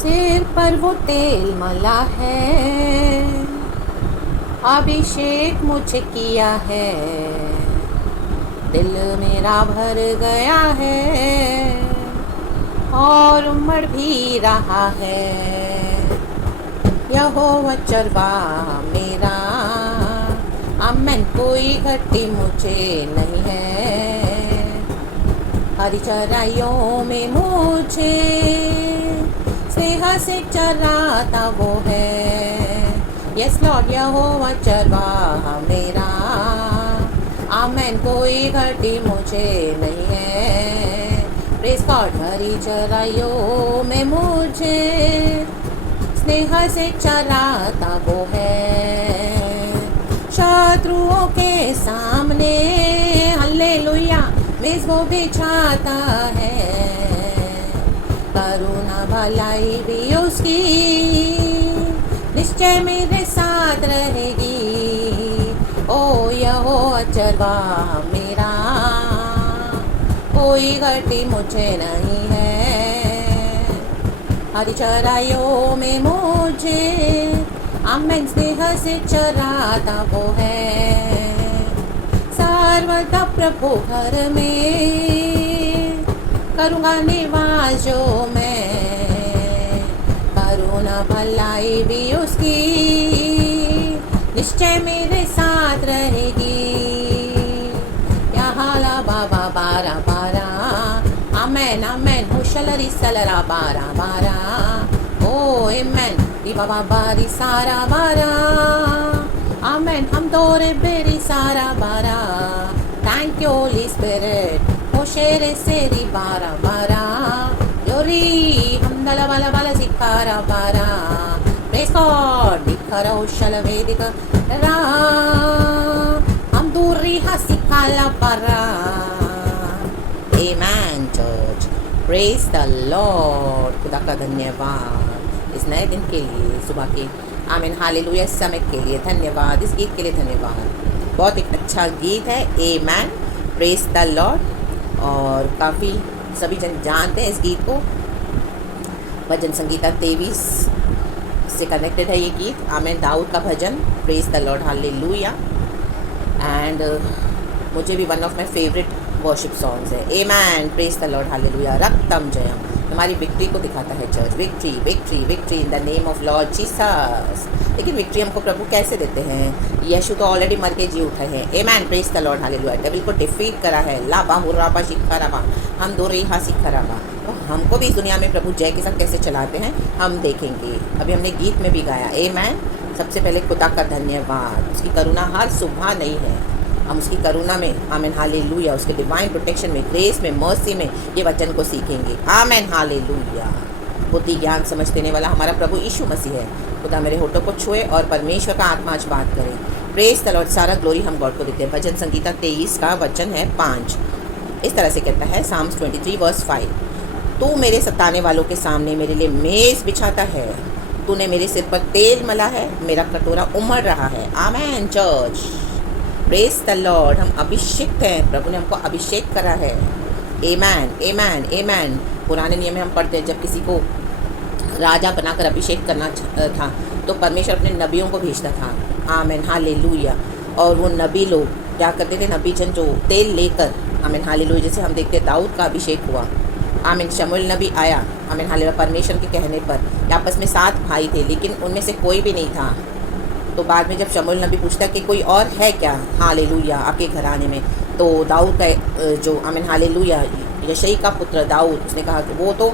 सिर पर वो तेल मला है, अभिषेक मुझे किया है, दिल मेरा भर गया है और उमड़ भी रहा है। यहोवा चरवाहा मेरा, आमेन, कोई घटी मुझे नहीं है। हरी चराइयों में मुझे स्नेह से चराता वो है। यस लॉर्ड, यहोवा चरवाहा मेरा, आमेन, कोई घटी मुझे नहीं है। Praise God. हरी चराइयों में मुझे स्नेह से चराता वो है। शत्रुओं के सामने हल्लेलुया मेज वो बिछाता है। करुणा भलाई भी उसकी निश्चय मेरे साथ रहेगी। ओ यहोवा चरवाहा मेरा, कोई घटी मुझे नहीं है। हरी चराइयों में मुझे आमेन स्नेह से चराता वो है। सर्वदा प्रभु घर में करूँगा निवास जो मैं। करुणा भलाई भी उसकी निश्चय मेरे साथ रहेगी। यहाँ ला बाबा बारा बारा, आमेन आमेन, हुशलरी सलरा बारा बारा, ओ आमेन, दी बाबा बारी सारा बारा, आमेन, हम तोरे बेरी सारा बारा। थैंक यू होली स्पिरिट, होशेरे सेरी बारा बारा, ग्लोरी हम दला बाला बाला सिखारा बारा। Praise God. दिखरा होशल वेदिक रा, हम दूरी हसिकाला बारा। आमेन चर्च, प्रेज़ द लॉर्ड। खुदा का धन्यवाद इस नए दिन के लिए, सुबह के आमीन हालेलुया समय के लिए धन्यवाद, इस गीत के लिए धन्यवाद। बहुत एक अच्छा गीत है, आमेन, प्रेज़ द लॉर्ड। और काफ़ी सभी जन जानते हैं इस गीत को। भजन संगीता 23 से कनेक्टेड है ये गीत। आमीन, दाऊद का भजन, praise the Lord, hallelujah. And मुझे भी one of my favourite worship songs है। Amen, praise the Lord, hallelujah. Raktham Jayam, हमारी विक्ट्री को दिखाता है church. Victory victory victory in the name of Lord Jesus. लेकिन विक्ट्री हमको प्रभु कैसे देते हैं? यीशु तो ऑलरेडी मर के जी उठे हैं। Amen, praise the Lord, hallelujah. Devil को डिफीट करा है। लाबा हुर्राबा शिखराबा, हम दो रही हा सिखराबा। तो हमको भी इस दुनिया में प्रभु जय के साथ कैसे चलाते हैं हम देखेंगे। अभी हमने गीत में भी गाया। आमेन। सबसे पहले खुदा का धन्यवाद, उसकी करुणा हर सुबह नहीं है, हम उसकी करुणा में, आमेन हालेलुया, उसके डिवाइन प्रोटेक्शन में, ग्रेस में, मर्सी में ये वचन को सीखेंगे। Amen hallelujah. बुद्धि ज्ञान समझ देने वाला हमारा प्रभु यीशु मसीह है। खुदा मेरे होठों को छुए और परमेश्वर का आत्मा आज बात करे। Praise the Lord. सारा ग्लोरी हम गॉड को देते हैं। भजन संगीता 23 का वचन है 5। इस तरह से कहता है, साम्स 23 वर्स 5। तू मेरे सताने वालों के सामने मेरे लिए मेज़ बिछाता है। तूने मेरे सिर पर तेल मला है, मेरा कटोरा उमड़ रहा है। आमेन चर्च, प्रेज़ द लॉर्ड। हम अभिषेक हैं, प्रभु ने हमको अभिषेक करा है। आमेन आमेन आमेन। पुराने नियम में हम पढ़ते हैं, जब किसी को राजा बनाकर अभिषेक करना था तो परमेश्वर अपने नबियों को भेजता था। Amen hallelujah. और वो नबी लोग क्या करते थे? नबी जन जो तेल लेकर, आमेन हालेलुया, जैसे हम देखते हैं दाऊद का अभिषेक हुआ। आमीन, शमूएल नबी आया, आमीन हालेलुया, परमेश्वर के कहने पर। आपस में 7 भाई थे, लेकिन उनमें से कोई भी नहीं था। तो बाद में जब शमूएल नबी पूछता कि कोई और है क्या हालेलुया आपके घराने में, तो दाऊद का जो आमीन हालेलुया यशई का पुत्र दाऊद, उसने कहा कि वो तो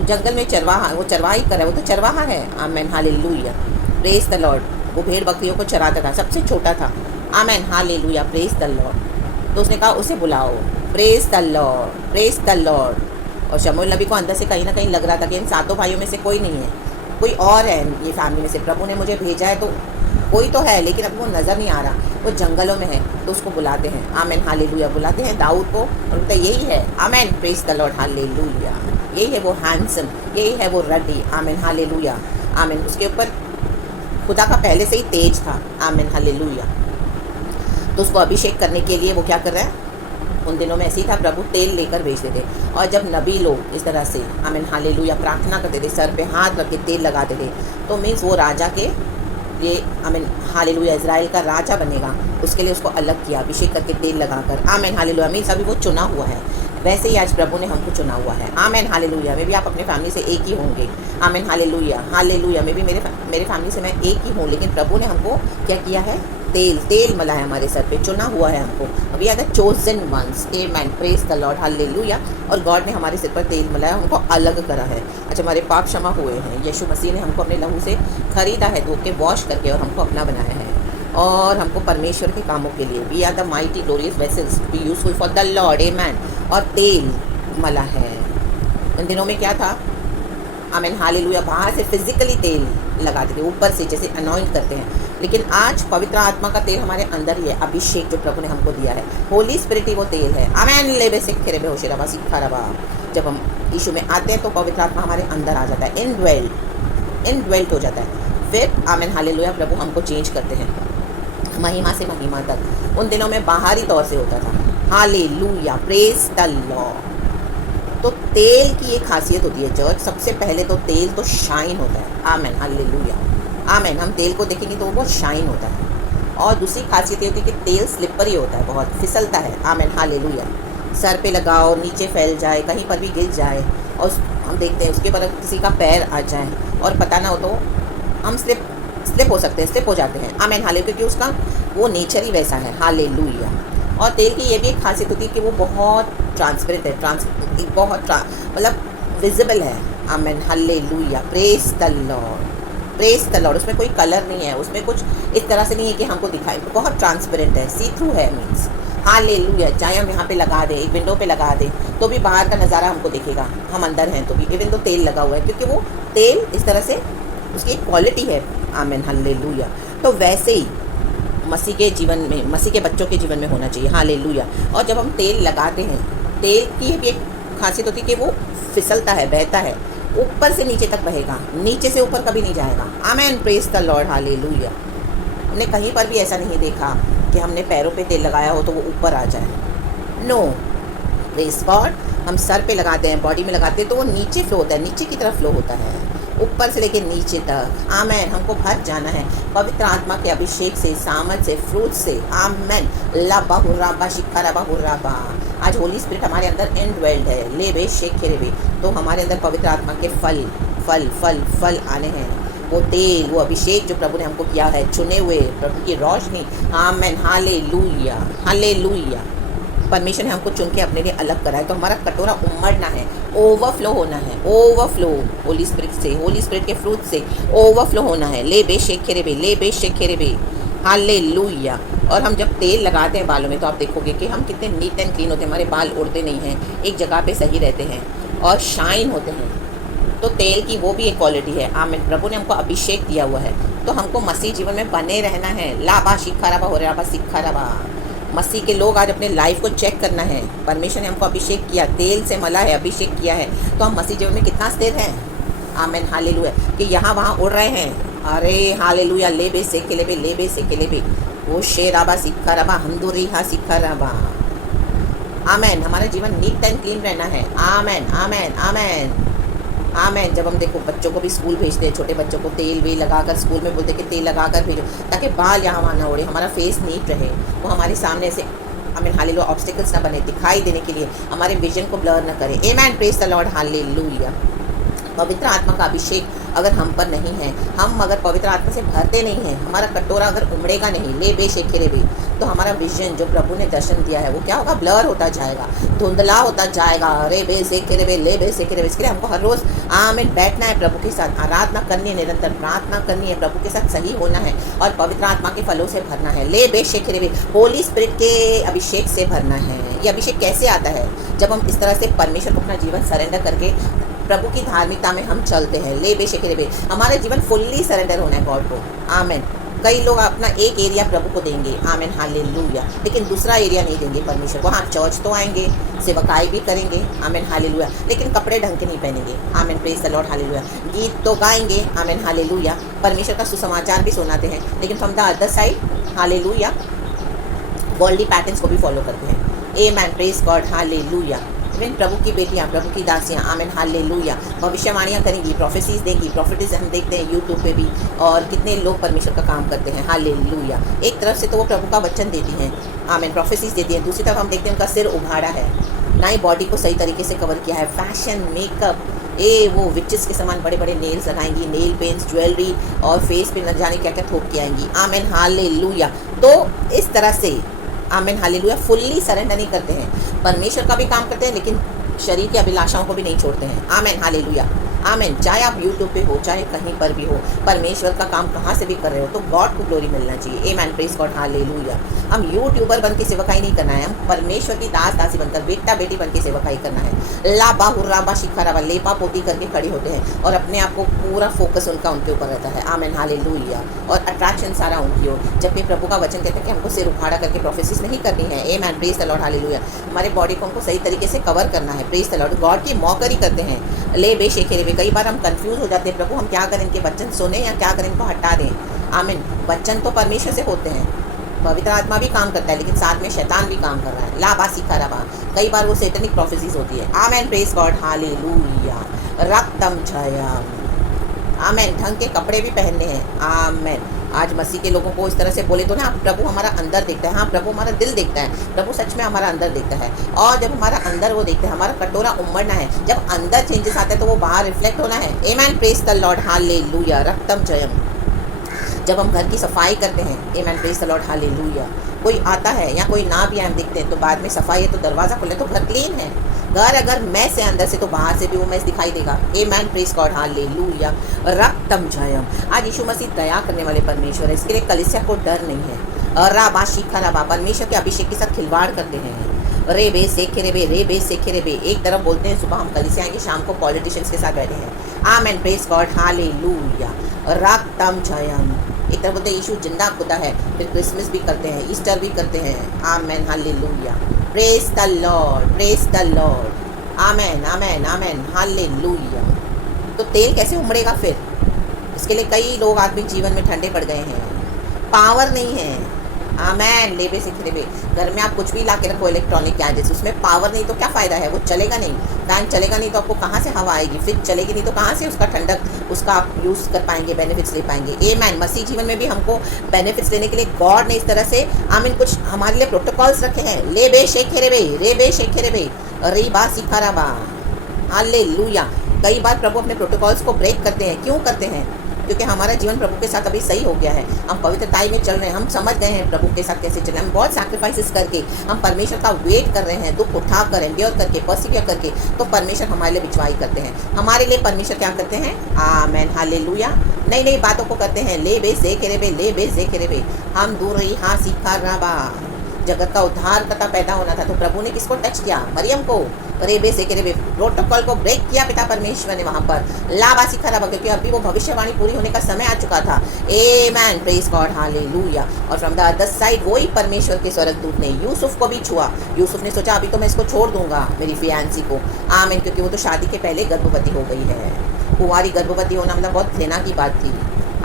जंगल में चरवाहा, वो चरवाही कर रहा है, वो तो चरवाहा है। आमीन हालेलुया, प्रेज़ द लॉर्ड। वो भेड़ बकरियों को चराता था, सबसे छोटा था। आमीन हालेलुया, प्रेज़ द लॉर्ड। तो उसने कहा उसे बुलाओ। Praise the Lord, praise the Lord. और शमूएल नबी को अंदर से कहीं ना कहीं लग रहा था कि इन 7 भाइयों में से कोई नहीं है, कोई और है ये फैमिली में से। प्रभु ने मुझे भेजा है तो कोई तो है, लेकिन अब वो नज़र नहीं आ रहा, वो जंगलों में है। तो उसको बुलाते हैं। आमीन हालेलुया, बुलाते हैं दाऊद को और बोलते यही है। आमीन, प्रेज़ द लॉर्ड, हालेलुया। यही है वो हैंडसम, यही है वो रडी। आमीन हालेलुया। आमीन। उसके ऊपर खुदा का पहले से ही तेज था। आमीन हालेलुया। तो उसको अभिषेक करने के लिए वो क्या कर रहा है? उन दिनों में ऐसे ही था, प्रभु तेल लेकर भेजते थे। और जब नबी लोग इस तरह से आमीन हालेलुया प्रार्थना करते थे, सर पे हाथ रख के तेल लगाते थे, तो मीन्स वो राजा के ये आमीन हालेलुया इज़राइल का राजा बनेगा, उसके लिए उसको अलग किया, अभिषेक करके तेल लगाकर। आमीन हालेलुया मीन्स अभी वो चुना हुआ है। वैसे ही आज प्रभु ने हमको चुना हुआ है। आमीन हालेलुया। में भी आप अपने फैमिली से एक ही होंगे। आमीन हालेलुया हालेलुया। में भी मेरे फैमिली से मैं एक ही हूँ, लेकिन प्रभु ने हमको क्या किया है, तेल मला है हमारे सर पे, चुना हुआ है हमको। अभी अगर chosen ones, amen, praise the Lord, hallelujah. और गॉड ने हमारे सिर पर तेल मलाया, हमको अलग करा है। अच्छा, हमारे पाप क्षमा हुए हैं, यीशु मसीह ने हमको अपने लहू से खरीदा है, धो के वॉश करके, और हमको अपना बनाया है, और हमको परमेश्वर के कामों के लिए, we are the mighty glorious vessels be useful for the Lord, amen. और तेल मला है। उन दिनों में क्या था, आमीन हालेलुया, बाहर से फिजिकली तेल लगाते थे, ऊपर से जैसे अनॉइंट करते हैं, लेकिन आज पवित्र आत्मा का तेल हमारे अंदर ही है, अभिषेक जो प्रभु ने हमको दिया है, होली स्पिरिट ही वो तेल है। आमीन लेबे से खेरे होशेराबा सिखा रबा। जब हम यीशु में आते हैं तो पवित्र आत्मा हमारे अंदर आ जाता है, इनड्वेल्ट हो जाता है। फिर आमीन हालेलुया प्रभु हमको चेंज करते हैं महिमा से महिमा तक। उन दिनों में बाहरी तौर से होता था। Hallelujah, praise the Lord. तो तेल की एक खासियत होती है चर्च, सबसे पहले तो तेल तो शाइन होता है। आमीन हालेलुया, आमीन। हम तेल को देखेंगे तो वो बहुत शाइन होता है। और दूसरी खासियत ये होती है कि तेल स्लिपरी होता है, बहुत फिसलता है। आमीन हालेलुया। सर पे लगाओ, नीचे फैल जाए, कहीं पर भी गिर जाए, और हम देखते हैं उसके पर किसी का पैर आ जाए और पता ना हो तो हम स्लिप हो सकते हैं, स्लिप हो जाते हैं। आमीन हालेलुया, क्योंकि उसका वो नेचर ही वैसा है। हालेलुया। और तेल की ये भी एक खासियत होती है कि वो बहुत ट्रांसपेरेंट है, बहुत मतलब विजिबल है। आमीन hallelujah, praise the Lord, praise the Lord. उसमें कोई कलर नहीं है, उसमें कुछ इस तरह से नहीं है कि हमको दिखाए, बहुत ट्रांसपेरेंट है, सी थ्रू है मीन्स। हालेलुया। चाहे हम यहाँ पे लगा दें, एक विंडो पे लगा दें, तो भी बाहर का नज़ारा हमको दिखेगा, हम अंदर हैं तो भी, इवन तो तेल लगा हुआ है, क्योंकि वो तेल इस तरह से उसकी एक क्वालिटी है। आमीन हालेलुया। तो वैसे ही मसीह के जीवन में, मसीह के बच्चों के जीवन में होना चाहिए। हालेलुया। और जब हम तेल लगाते हैं, तेल की भी एक खासियत होती है कि वो फिसलता है, बहता है, ऊपर से नीचे तक बहेगा, नीचे से ऊपर कभी नहीं जाएगा। आमीन, प्रेज द लॉर्ड, हालेलुया। हमने कहीं पर भी ऐसा नहीं देखा कि हमने पैरों पे तेल लगाया हो तो वो ऊपर आ जाए। No, praise God. हम सर पे लगाते हैं, बॉडी में लगाते हैं, तो वो नीचे फ्लो होता है, नीचे की तरफ फ्लो होता है, ऊपर से लेके नीचे तक। आमेन। हमको भर जाना है पवित्र आत्मा के अभिषेक से, सामर्थ से, फ्रूट से। आमेन। लाबा हुर्राबा शिखराबा हुर्राबा। आज होली स्पिरिट हमारे अंदर इनड्वेल्ड है, ले बे शेख खेरे बे, तो हमारे अंदर पवित्र आत्मा के फल फल फल फल आने हैं। वो तेल, वो अभिषेक जो प्रभु ने हमको किया है, चुने हुए प्रभु की रोशनी। Amen hallelujah, hallelujah. परमेश्वर ने हमको चुन के अपने लिए अलग करा है, तो हमारा कटोरा उमड़ना है, ओवरफ्लो होना है, ओवरफ्लो होली स्पिरिट से, होली स्पिरिट के फ्रूट से ओवरफ्लो होना है। ले बे शेखेरे बे, ले बे शेखेरे बे, हालेलुया। और हम जब तेल लगाते हैं बालों में, तो आप देखोगे कि हम कितने नीट एंड क्लीन होते हैं, हमारे बाल उड़ते नहीं हैं, एक जगह पे सही रहते हैं और शाइन होते हैं। तो तेल की वो भी एक क्वालिटी है। आमीन। प्रभु ने हमको अभिषेक दिया हुआ है, तो हमको मसीह जीवन में बने रहना है। लाबा शिखराबा हो रहा शिखराबा। मसीह के लोग आज अपने लाइफ को चेक करना है। परमेश्वर ने हमको अभिषेक किया, तेल से मला है, अभिषेक किया है, तो हम मसीह जीवन में कितना स्थिर हैं। आमीन हालेलुया। कि यहाँ वहाँ उड़ रहे हैं, अरे हालेलुया, ले बे से के ले बे, ले बे से के ले बे, वो शेराबा सिखराबा, हमदुरी हा सिखराबा। आमीन। हमारा जीवन नीट एंड क्लीन रहना है। आमीन, आमीन, आमीन, आमीन। जब हम देखो बच्चों को भी स्कूल भेजते हैं, छोटे बच्चों को तेल वे लगाकर स्कूल में बोलते हैं कि तेल लगाकर भेजो, ताकि बाल यहाँ वहाँ ना उड़े, हमारा फेस नीट रहे, वो हमारे सामने से आमीन हालेलुया ऑब्स्टिकल्स ना बने, दिखाई देने के लिए हमारे विजन को ब्लर ना करे। आमीन, प्रेज द लॉर्ड, हालेलुया। पवित्र आत्मा का अभिषेक अगर हम पर नहीं है, हम अगर पवित्र आत्मा से भरते नहीं हैं, हमारा कटोरा अगर उमड़ेगा नहीं, ले बे शेखेरे बे, तो हमारा विजन जो प्रभु ने दर्शन दिया है वो क्या होगा, ब्लर होता जाएगा, धुंधला होता जाएगा। रे बे शेखेरे बे, ले बे शेखेरे बे। इसके लिए हमको हर रोज़ आमीन बैठना है, प्रभु के साथ आराधना करनी है, निरंतर प्रार्थना करनी है, प्रभु के साथ सही होना है और पवित्र आत्मा के फलों से भरना है। ले बे शेखेरे बे, होली स्पिरिट के अभिषेक से भरना है। ये अभिषेक कैसे आता है? जब हम इस तरह से परमेश्वर को अपना जीवन सरेंडर करके प्रभु की धार्मिकता में हम चलते हैं। ले बे शेखेरे बे, हमारा जीवन फुल्ली सरेंडर होना है गॉड को। आमीन। कई लोग अपना एक एरिया प्रभु को देंगे, आमीन हालेलुया, लेकिन दूसरा एरिया नहीं देंगे परमेश्वर को। हाँ, चर्च तो आएंगे, सेवकाई भी करेंगे, आमीन हालेलुया, लेकिन कपड़े ढंग के नहीं पहनेंगे। आमीन, प्रेज द लॉर्ड, हालेलुया। गीत तो गाएंगे, आमीन हालेलुया, परमेश्वर का सुसमाचार भी सुनाते हैं, लेकिन from the other side hallelujah worldly patterns को भी फॉलो करते हैं। आमेन, प्रेज गॉड, हालेलुया। इवन प्रभु की बेटियां, प्रभु की दासियां, आमेन, हालेलुया, भविष्यवाणियां करेंगी, प्रोफेसीज देंगी। प्रोफेटिस हम देखते हैं यूट्यूब पे भी, और कितने लोग परमेश्वर का काम करते हैं, हालेलुया। एक तरफ से तो वो प्रभु का वचन देती हैं, आमेन, प्रोफेसीज देती हैं, दूसरी तरफ हम देखते हैं उनका सिर उभाड़ा है, ना ही बॉडी को सही तरीके से कवर किया है। फैशन, मेकअप, वो विचेस के समान बड़े बड़े नेल्स लगाएंगी, नेल पेंट्स, ज्वेलरी, और फेस पे न जाने क्या क्या थोप के आएंगी, आमेन, हालेलुया। तो इस तरह से आमेन, हालेलुया, फुल्ली सरेंडर नहीं करते हैं, परमेश्वर का भी काम करते हैं लेकिन शरीर की अभिलाषाओं को भी नहीं छोड़ते हैं, आमेन, हालेलुया, आमेन। चाहे आप यूट्यूब पे हो, चाहे कहीं पर भी हो, परमेश्वर का काम कहाँ से भी कर रहे हो तो गॉड को ग्लोरी मिलना चाहिए, आमेन, प्रेज गॉड, हालेलुया। हम यूट्यूबर बन के सेवकाई नहीं करना है, हम परमेश्वर की दास दासी बनकर, बेटा बेटी बन के सेवकाई करना है। लाबा हुर्राबा शिखराबा, लेपा पोती करके खड़े होते हैं और अपने आप को पूरा फोकस उनका उनके ऊपर रहता है, आमेन, हालेलुया, और अट्रैक्शन सारा उनकी ओर। जबकि प्रभु का वचन कहते हैं कि हमको सिर उखाड़ा करके प्रोफेसिस नहीं करनी है, आमेन, प्रेज द लॉर्ड, हालेलुया। हमारे बॉडी को हमको सही तरीके से कवर करना है, प्रेज द लॉर्ड। गॉड की मौकरी करते हैं, ले बे शेखे रे बे। कई बार हम कंफ्यूज हो जाते हैं, प्रभु हम क्या करें, इनके वचन सुने या क्या करें, इनको हटा दें, आमीन। वचन तो परमेश्वर से होते हैं, पवित्र आत्मा भी काम करता है, लेकिन साथ में शैतान भी काम कर रहा है, लाबा सीखा रबा। कई बार वो सैतानिक प्रोफेसीज होती है, आमेन, praise God, hallelujah. Raktham Jayam, आमेन। ढंग के कपड़े भी पहनने हैं, आमेन। आज मसीह के लोगों को इस तरह से बोले तो ना, प्रभु हमारा अंदर देखता है, हाँ प्रभु हमारा दिल देखता है, प्रभु सच में हमारा अंदर देखता है। और जब हमारा अंदर वो देखता है, हमारा कटोरा उमड़ना है, जब अंदर चेंजेस आते हैं तो वो बाहर रिफ्लेक्ट होना है, आमेन, praise the Lord, hallelujah. Raktham Jayam, जब हम घर की सफाई करते हैं, आमेन, प्रेज द लॉर्ड, हालेलुया। कोई आता है या कोई ना भी हम दिखते हैं तो बाद में सफाई है तो दरवाज़ा खुले तो घर क्लीन है। घर अगर मैस है अंदर से तो बाहर से भी वो मैस दिखाई देगा, आमेन, praise God, hallelujah. Raktham Jayam, आज यीशु मसीह दया करने वाले परमेश्वर है, इसके लिए कलीसिया को डर नहीं है। राबा शिखा राबा, परमेश्वर के अभिषेक के साथ खिलवाड़ करते हैं, रे बे सेखे रे बे, रे बे सेखे रे बे। एक तरफ बोलते हैं सुबह हम कलीसिया आएंगे, शाम को पॉलिटिशियंस के साथ बैठे हैं, आमेन, praise God, hallelujah. Raktham Jayam, एक तरफ बोलते हैं यीशु जिंदा खुदा है, फिर क्रिसमस भी करते हैं, ईस्टर भी करते हैं, amen, hallelujah, praise the Lord, praise the Lord, amen, amen, amen, hallelujah. तो तेल कैसे उमड़ेगा फिर? इसके लिए कई लोग आत्मिक जीवन में ठंडे पड़ गए हैं, पावर नहीं है, आमेन, लेबे से खिलेबे। घर में आप कुछ भी ला के रखो इलेक्ट्रॉनिक गैजेट्स, उसमें पावर नहीं तो क्या फ़ायदा है, वो चलेगा नहीं। फैन चलेगा नहीं तो आपको कहाँ से हवा आएगी, फ्रिज चलेगी नहीं तो कहाँ से उसका ठंडक उसका आप यूज़ कर पाएंगे, बेनिफिट्स ले पाएंगे। आमेन। मसीह जीवन में भी हमको बेनिफिट्स लेने के लिए गॉड ने इस तरह से आमीन कुछ हमारे लिए प्रोटोकॉल्स रखे हैं, ले बे शेखे रे बे, रे बे शेखे रे बे, री बा सिखा रा बा, हालेलुया। कई बार प्रभु अपने प्रोटोकॉल्स को ब्रेक करते हैं, क्यों करते हैं? क्योंकि हमारा जीवन प्रभु के साथ अभी सही हो गया है, हम पवित्रताई में चल रहे हैं, हम समझ गए हैं प्रभु के साथ कैसे चलना है। हम बहुत सैक्रिफाइसेस करके हम परमेश्वर का वेट कर रहे हैं, दुख उठा कर, एंड्योर करके, पर्सिवियर करके, तो परमेश्वर हमारे लिए बिचवाई करते हैं। हमारे लिए परमेश्वर क्या करते हैं? Amen, hallelujah. नई नई बातों को करते हैं, ले बे से खेरे बे, ले बे से खेरे बे। हम दूर रही हाँ सीखा रहा, जगत का उद्धार कथा पैदा होना था तो प्रभु ने किसको टच किया? मरियम को। रेबे से के रेबे प्रोटोकॉल को ब्रेक किया पिता परमेश्वर ने वहाँ पर, लाबा सिखा रहा, क्योंकि अभी वो भविष्यवाणी पूरी होने का समय आ चुका था। आमेन, प्रेज गॉड, हालेलुया। और फ्रॉम द अदर साइड वही परमेश्वर के स्वर्गदूत ने यूसुफ को भी छुआ। यूसुफ ने सोचा अभी तो मैं इसको छोड़ दूंगा, मेरी फियांसी को, आमीन, क्योंकि वो तो शादी के पहले गर्भवती हो गई है। कुंवारी गर्भवती होना मतलब बहुत घृणा की बात थी।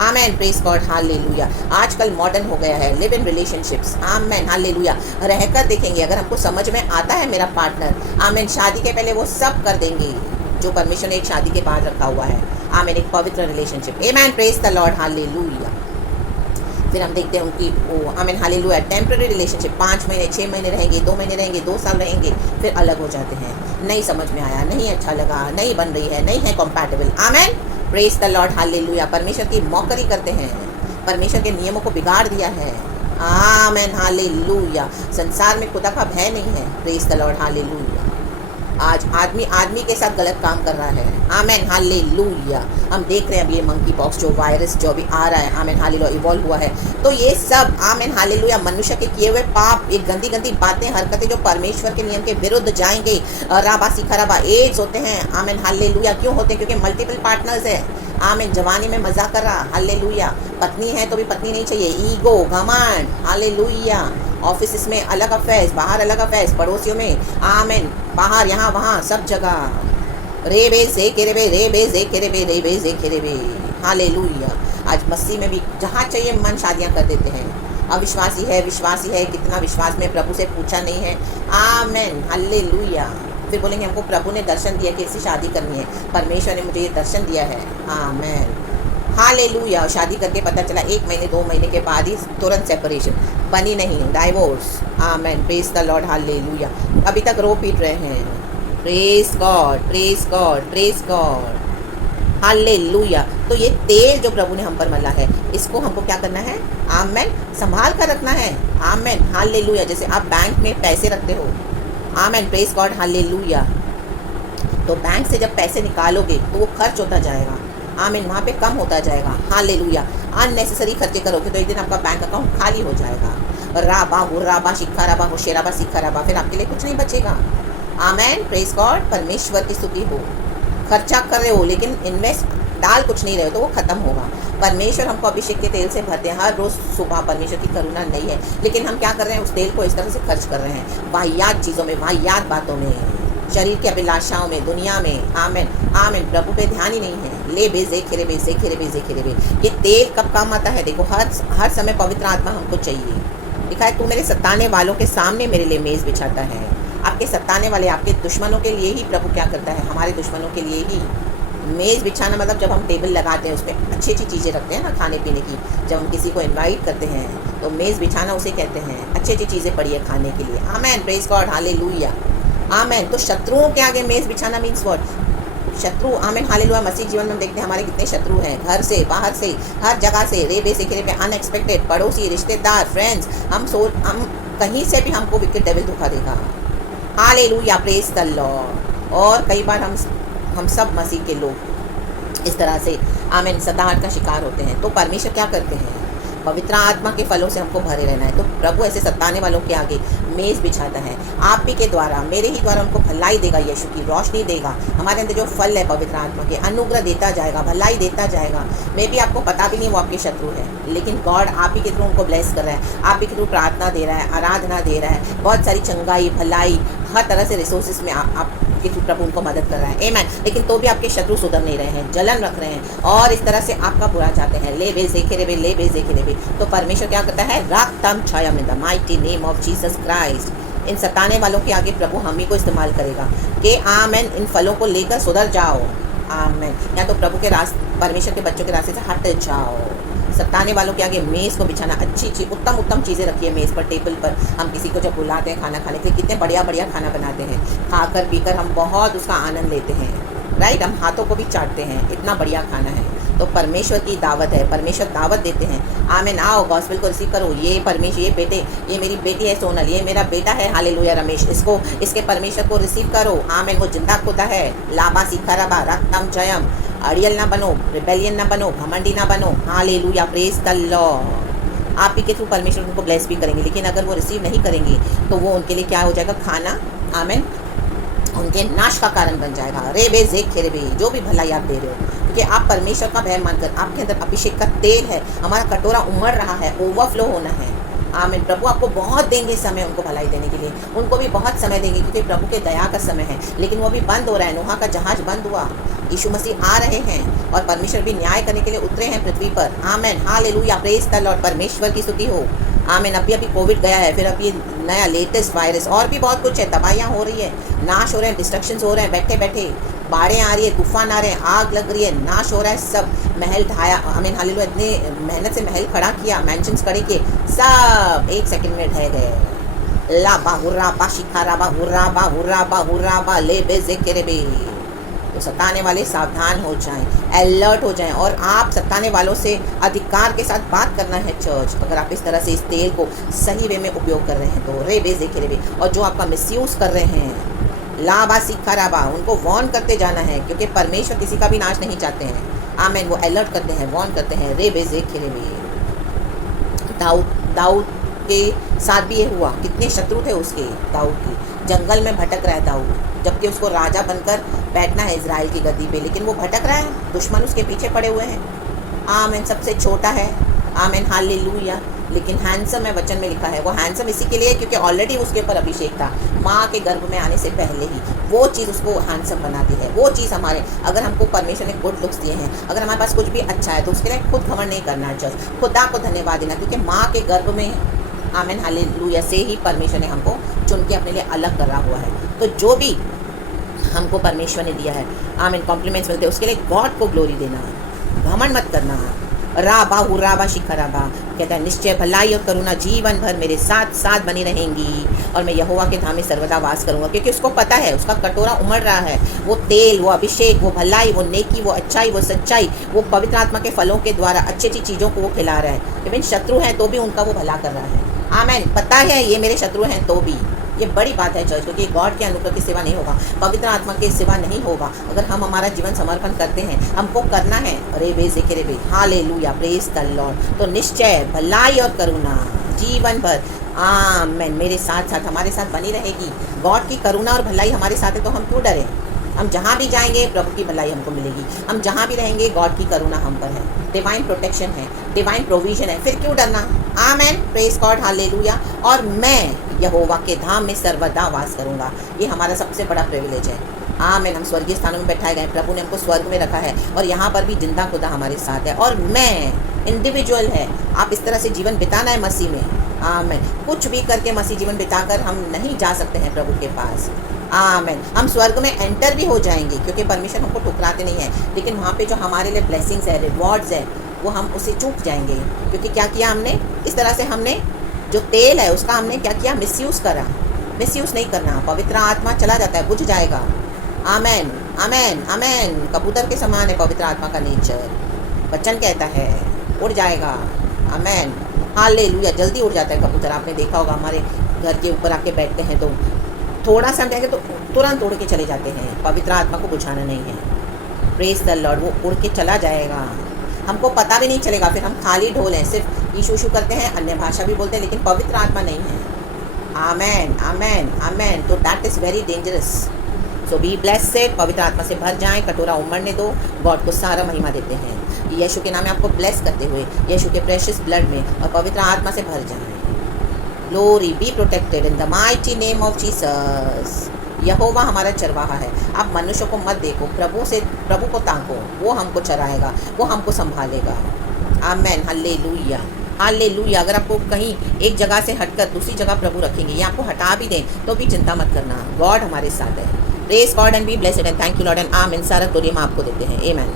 आमेन, प्रेज गॉड, हालेलुया। आजकल मॉडर्न हो गया है, live in relationships, amen, hallelujah. रहकर देखेंगे, अगर हमको समझ में आता है मेरा पार्टनर, आमेन, शादी के पहले वो सब कर देंगे जो परमेश्वर ने एक शादी के बाद रखा हुआ है, आमेन, एक पवित्र relationship. Amen, praise the Lord, hallelujah. फिर हम देखते हैं उनकी वो, आमेन, हालेलुया, टेम्पररी रिलेशनशिप, 5 महीने 6 महीने रहेंगे, 2 महीने रहेंगे, 2 साल रहेंगे, फिर अलग हो जाते हैं। नहीं समझ में आया, नहीं अच्छा लगा, नहीं बन रही है, नहीं है compatible, amen, praise the Lord, hallelujah. परमेश्वर की मौकरी करते हैं, परमेश्वर के नियमों को बिगाड़ दिया है, आमेन, हालेलुया। संसार में खुदा का भय नहीं है, प्रेज द लॉर्ड, हालेलुया। आज आदमी के साथ गलत काम कर रहा है, आमेन, हालेलुया। हम देख रहे हैं अब ये मंकी पॉक्स जो वायरस जो भी आ रहा है, आमेन, हालेलुया, इवॉल्व हुआ है, तो ये सब, आमेन, हालेलुया, मनुष्य के किए हुए पाप, ये गंदी गंदी बातें, हरकतें जो परमेश्वर के नियम के विरुद्ध जाएंगे। राबा सिखा राबा, एड्स होते हैं, आमेन, हालेलुया। क्यों होते हैं? क्योंकि मल्टीपल पार्टनर्स है, आमीन, जवानी में मजा कर रहा, हालेलुया। पत्नी है तो भी पत्नी नहीं चाहिए, ईगो, घमंड, हालेलुया। ऑफिस में अलग अफेयर्स, बाहर अलग अफेयर्स, पड़ोसियों में, आमीन, बाहर यहाँ वहाँ सब जगह, रे बे से के रे बे, रे बे से के रे बे, रे बे से के रे बे, हालेलुया। आज मसीह में भी जहाँ चाहिए मन शादियाँ कर देते हैं, अविश्वासी है, विश्वासी है, कितना विश्वास में प्रभु से पूछा नहीं है। आमेन, हालेलुया। फिर बोलेंगे हमको प्रभु ने दर्शन दिया कि इससे शादी करनी है, परमेश्वर ने मुझे ये दर्शन दिया है। आमेन, हालेलुया। शादी करके पता चला 1 महीने 2 महीने के बाद ही तुरंत सेपरेशन, बनी नहीं, divorce. Amen, praise the Lord, hallelujah. अभी तक रो पीट रहे हैं। Praise God, praise God, praise God, hallelujah. तो ये तेल जो प्रभु ने हम पर मला है, इसको हमको क्या करना है? आमेन, संभाल कर रखना है। आमेन, हालेलुया। जैसे आप बैंक में पैसे रखते हो, आमेन, प्रेज गॉड, हालेलुया। तो बैंक से जब पैसे निकालोगे तो वो खर्च होता जाएगा। आमीन, वहाँ पे कम होता जाएगा। हालेलुया। अननेसेसरी खर्चे करोगे तो एक दिन आपका बैंक अकाउंट खाली हो जाएगा। राबा हुर्राबा शिखा होशेराबा सिखा राबा, फिर आपके लिए कुछ नहीं बचेगा। आमेन, प्रेज गॉड, परमेश्वर की स्तुति हो। खर्चा कर रहे हो लेकिन इन्वेस्ट डाल कुछ नहीं रहे हो तो वो खत्म होगा। परमेश्वर हमको अभिषेक के तेल से भरते हैं हर रोज़ सुबह। परमेश्वर की करुणा नहीं है, लेकिन हम क्या कर रहे हैं? उस तेल को इस तरह से खर्च कर रहे हैं, वाहियात चीज़ों में, वाहियात बातों में, शरीर की अभिलाषाओं में, दुनिया में। आमेन, आमेन। प्रभु पे ध्यान ही नहीं है। ले बेजे खेरे बेजे खेरे बेजे खेरे बे। ये तेल कब काम आता है? देखो, हर समय पवित्र आत्मा हमको चाहिए। लिखा है, तू मेरे सताने वालों के सामने मेरे लिए मेज़ बिछाता है। आपके सताने वाले, आपके दुश्मनों के लिए ही प्रभु क्या करता है? हमारे दुश्मनों के लिए ही मेज़ बिछाना। मतलब जब हम टेबल लगाते हैं, उस पर अच्छी अच्छी चीज़ें रखते हैं ना खाने पीने की, जब हम किसी को इनवाइट करते हैं तो मेज़ बिछाना उसे कहते हैं। अच्छी अच्छी चीज़ें पड़ी है खाने के लिए। आमेन, प्रेज गॉड, हालेलुया। आमेन। तो शत्रुओं के आगे मेज़ बिछाना मीन्स व्हाट? शत्रु। आमेन, हालेलुया। मसीह जीवन में हम देखते हैं हमारे कितने शत्रु हैं, घर से, बाहर से, हर जगह से, रेबे से खेरे पे, अनएक्सपेक्टेड, पड़ोसी, रिश्तेदार, फ्रेंड्स। हम कहीं से भी हमको विकेट डेविल धोखा देगा। Hallelujah, praise the Lord. और कई बार हम सब मसीह के लोग इस तरह से आमेन सताहट का शिकार होते हैं। तो परमेश्वर क्या करते हैं? पवित्र आत्मा के फलों से हमको भरे रहना है। तो प्रभु ऐसे सताने वालों के आगे मेज़ बिछाता है। आप भी के द्वारा, मेरे ही द्वारा उनको भलाई देगा, यीशु की रोशनी देगा। हमारे अंदर जो फल है पवित्र आत्मा के, अनुग्रह देता जाएगा, भलाई देता जाएगा। मे भी आपको पता भी नहीं वो आपके शत्रु है, लेकिन गॉड आप ही के थ्रू उनको ब्लेस कर रहा है, आप ही के थ्रू प्रार्थना दे रहा है, आराधना दे रहा है, बहुत सारी चंगाई, भलाई, हर तरह से रिसोर्सेज में आप कि प्रभु उनको मदद कर रहा है। आमेन। लेकिन तो भी आपके शत्रु सुधर नहीं रहे हैं, जलन रख रहे हैं और इस तरह से आपका बुरा चाहते हैं। ले बेज देखे रे बे, ले बेज देखे रे बे। तो परमेश्वर क्या करता है? रक्तम छाया in the mighty name of Jesus Christ. इन सताने वालों के आगे प्रभु हम ही को इस्तेमाल करेगा कि आमेन, इन फलों को लेकर सुधर जाओ। आमेन। या तो प्रभु के रास्ते, परमेश्वर के बच्चों के रास्ते से हट जाओ। सताने वालों के आगे मेज़ को बिछाना, अच्छी उत्तम चीज़ें रखिए मेज़ पर, टेबल पर। हम किसी को जब बुलाते हैं खाना खाने के लिए, कितने बढ़िया खाना बनाते हैं, खाकर पीकर हम बहुत उसका आनंद लेते हैं, राइट। हम हाथों को भी चाटते हैं, इतना बढ़िया खाना है। तो परमेश्वर की दावत है, परमेश्वर दावत देते हैं। आमेन, आओ गॉस्पेल को रिसीव करो। ये परमेश्वर, ये बेटे, ये मेरी बेटी है सोनल, ये मेरा बेटा है हालेलुया रमेश, इसके परमेश्वर को रिसीव करो। आमेन। वो जिंदा खुदा है। लाबा सीखा रबा, रक्तम जयम। अड़ियल ना बनो, रिबेलियन ना बनो, घमंडी ना बनो। Hallelujah, praise the Lord. आप ही के थ्रू परमेश्वर उनको ब्लेस भी करेंगे, लेकिन अगर वो रिसीव नहीं करेंगे तो वो उनके लिए क्या हो जाएगा? खाना, आमेन, उनके नाश का कारण बन जाएगा। रे बे जे खेरे बे, जो भी भलाई आप दे रहे हो, क्योंकि आप परमेश्वर का भय मानकर, आपके अंदर अभिषेक का तेल है, हमारा कटोरा उमड़ रहा है, ओवरफ्लो होना है। आमीन। प्रभु आपको बहुत देंगे समय उनको भलाई देने के लिए, उनको भी बहुत समय देंगे, क्योंकि प्रभु के दया का समय है। लेकिन वो अभी बंद हो रहा है, नोहा का जहाज बंद हुआ, यीशु मसीह आ रहे हैं और परमेश्वर भी न्याय करने के लिए उतरे हैं पृथ्वी पर। आमीन, हालेलुया, प्रेज द लॉर्ड। परमेश्वर की स्तुति हो। आमीन। अभी कोविड गया है, फिर अभी नया लेटेस्ट वायरस, और भी बहुत कुछ है, तबाहियाँ हो रही है, नाश हो रहे हैं, डिस्ट्रक्शंस हो रहे हैं, बैठे बैठे बाढ़ें आ रही है, तूफान आ रहे हैं, आग लग रही है, नाश हो रहा है, सब महल ढाया। आमीन, हालेलुया। इतने मेहनत से महल खड़ा किया, मैंशंस खड़े किए, सब 1 सेकंड में ढह गए। ला बा हुर्रा बा शिखारा बा हुर्रा बा हुर्रा बा हुर्रा बा ले बे जे केरे बे। तो सताने वाले सावधान हो जाएं, अलर्ट हो जाएं, और आप सताने वालों से अधिकार के साथ बात करना है चर्च। अगर आप इस तरह से इस तेल को सही वे में उपयोग कर रहे हैं तो रे बे जे केरे बे। और जो आपका मिसयूज़ कर रहे हैं, लाबा सीखा राबा, उनको वॉर्न करते जाना है, क्योंकि परमेश्वर किसी का भी नाश नहीं चाहते हैं। आमीन। वो अलर्ट करते हैं, वॉर्न करते हैं। रे बे जे केरे बे। दाऊद के साथ भी ये हुआ, कितने शत्रु थे उसके, दाऊद की। जंगल में भटक रहा है दाऊद, जबकि उसको राजा बनकर बैठना है इजराइल की गद्दी पे, लेकिन वो भटक रहा है, दुश्मन उसके पीछे पड़े हुए हैं। आमीन। सबसे छोटा है। आमीन, हालेलुया। लेकिन हैंडसम है वचन में लिखा है। वो हैंडसम इसी के लिए क्योंकि ऑलरेडी उसके ऊपर अभिषेक था, माँ के गर्भ में आने से पहले ही वो चीज़ उसको हैंडसम बनाती है। वो चीज़ हमारे, अगर हमको परमेश्वर ने गुड लुक्स दिए हैं, अगर हमारे पास कुछ भी अच्छा है तो उसके लिए खुद घमंड नहीं करना चाहिए, खुदा को धन्यवाद देना, क्योंकि माँ के गर्भ में, आमीन हालेलुया, से ही परमेश्वर ने हमको चुन के अपने लिए अलग करा हुआ है। तो जो भी हमको परमेश्वर ने दिया है, आमीन, कॉम्प्लीमेंट्स मिलते हैं, उसके लिए गॉड को ग्लोरी देना, घमंड मत करना। राबा हुराबा शिखराबा कहता है, निश्चय भलाई और करुणा जीवन भर मेरे साथ साथ बनी रहेंगी और मैं यहोवा के धाम में सर्वदा वास करूंगा। क्योंकि उसको पता है, उसका कटोरा उमड़ रहा है। वो तेल, वो अभिषेक, वो भलाई, वो नेकी, वो अच्छाई, वो सच्चाई, वो पवित्र आत्मा के फलों के द्वारा अच्छी अच्छी चीज़ों को वो खिला रहा है। इवन शत्रु हैं तो भी उनका वो भला कर रहा है। आमीन। पता है ये मेरे शत्रु हैं तो भी, ये बड़ी बात है चर्च, क्योंकि गॉड के अनुग्रह की सेवा नहीं होगा, पवित्र आत्मा की सेवा नहीं होगा अगर हम हमारा जीवन समर्पण करते हैं। हमको करना है, अरे बे जिक्र बे, हालेलुया, प्रेज द लॉर्ड। तो निश्चय भलाई और करुणा जीवन भर, आमीन, मेरे साथ साथ, हमारे साथ बनी रहेगी। गॉड की करुणा और भलाई हमारे साथ है तो हम क्यों डरें? हम जहाँ भी जाएंगे प्रभु की भलाई हमको मिलेगी। हम जहाँ भी रहेंगे गॉड की करुणा हम पर है, डिवाइन प्रोटेक्शन है, डिवाइन प्रोविजन है, फिर क्यों डरना? आमेन, प्रेज गॉड, हालेलुया। और मैं यहोवा के धाम में सर्वदा वास करूँगा। ये हमारा सबसे बड़ा प्रिविलेज है। आमेन। हम स्वर्गीय स्थानों में बैठाए गए, प्रभु ने हमको स्वर्ग में रखा है और यहाँ पर भी जिंदा खुदा हमारे साथ है। और मैं इंडिविजुअल है, आप इस तरह से जीवन बिताना है मसीह में। आमेन। कुछ भी करके मसीह जीवन बिताकर हम नहीं जा सकते हैं प्रभु के पास। आमेन। हम स्वर्ग में एंटर भी हो जाएंगे क्योंकि परमेश्वर हमको ठुकराते नहीं है, लेकिन वहाँ पे जो हमारे लिए ब्लेसिंग्स है, रिवॉर्ड्स है, वो हम उसे चूक जाएंगे। क्योंकि क्या किया हमने? इस तरह से हमने जो तेल है उसका हमने क्या किया? मिसयूज़ करा। मिसयूज़ नहीं करना, पवित्र आत्मा चला जाता है, बुझ जाएगा। आमेन, आमेन, आमेन। कबूतर के समान है पवित्र आत्मा का नेचर, वचन कहता है उड़ जाएगा। आमेन, हालेलुया। जल्दी उड़ जाता है कबूतर, आपने देखा होगा, हमारे घर के ऊपर आके बैठते हैं तो थोड़ा सा हम जाएंगे तो तुरंत उड़ के चले जाते हैं। पवित्र आत्मा को बुझाना नहीं है। Praise the Lord. वो उड़ के चला जाएगा, हमको पता भी नहीं चलेगा। फिर हम खाली ढोल हैं, सिर्फ यीशु करते हैं, अन्य भाषा भी बोलते हैं, लेकिन पवित्र आत्मा नहीं है। आमेन, आमेन, आमेन। तो that is very dangerous. So be blessed. पवित्र आत्मा से भर जाएं, कटोरा उमड़ने दो, गॉड को सारा महिमा देते हैं। यीशु के नाम में आपको ब्लेस करते हुए, यीशु के प्रेशियस ब्लड में और पवित्र आत्मा से भर जाएं। Glory, be protected in the mighty name of Jesus. यहोवा हमारा चरवाहा है। आप मनुष्य को मत देखो, प्रभु को ताको, वो हमको चराएगा, वो हमको संभालेगा। आमेन, हालेलुया, हालेलुया। अगर आपको कहीं एक जगह से हटकर दूसरी जगह प्रभु रखेंगे या आपको हटा भी दें तो भी चिंता मत करना, गॉड हमारे साथ है। Praise God and be blessed and thank you Lord and आमीन। सारा ग्लोरी हम आपको देते हैं। आमीन।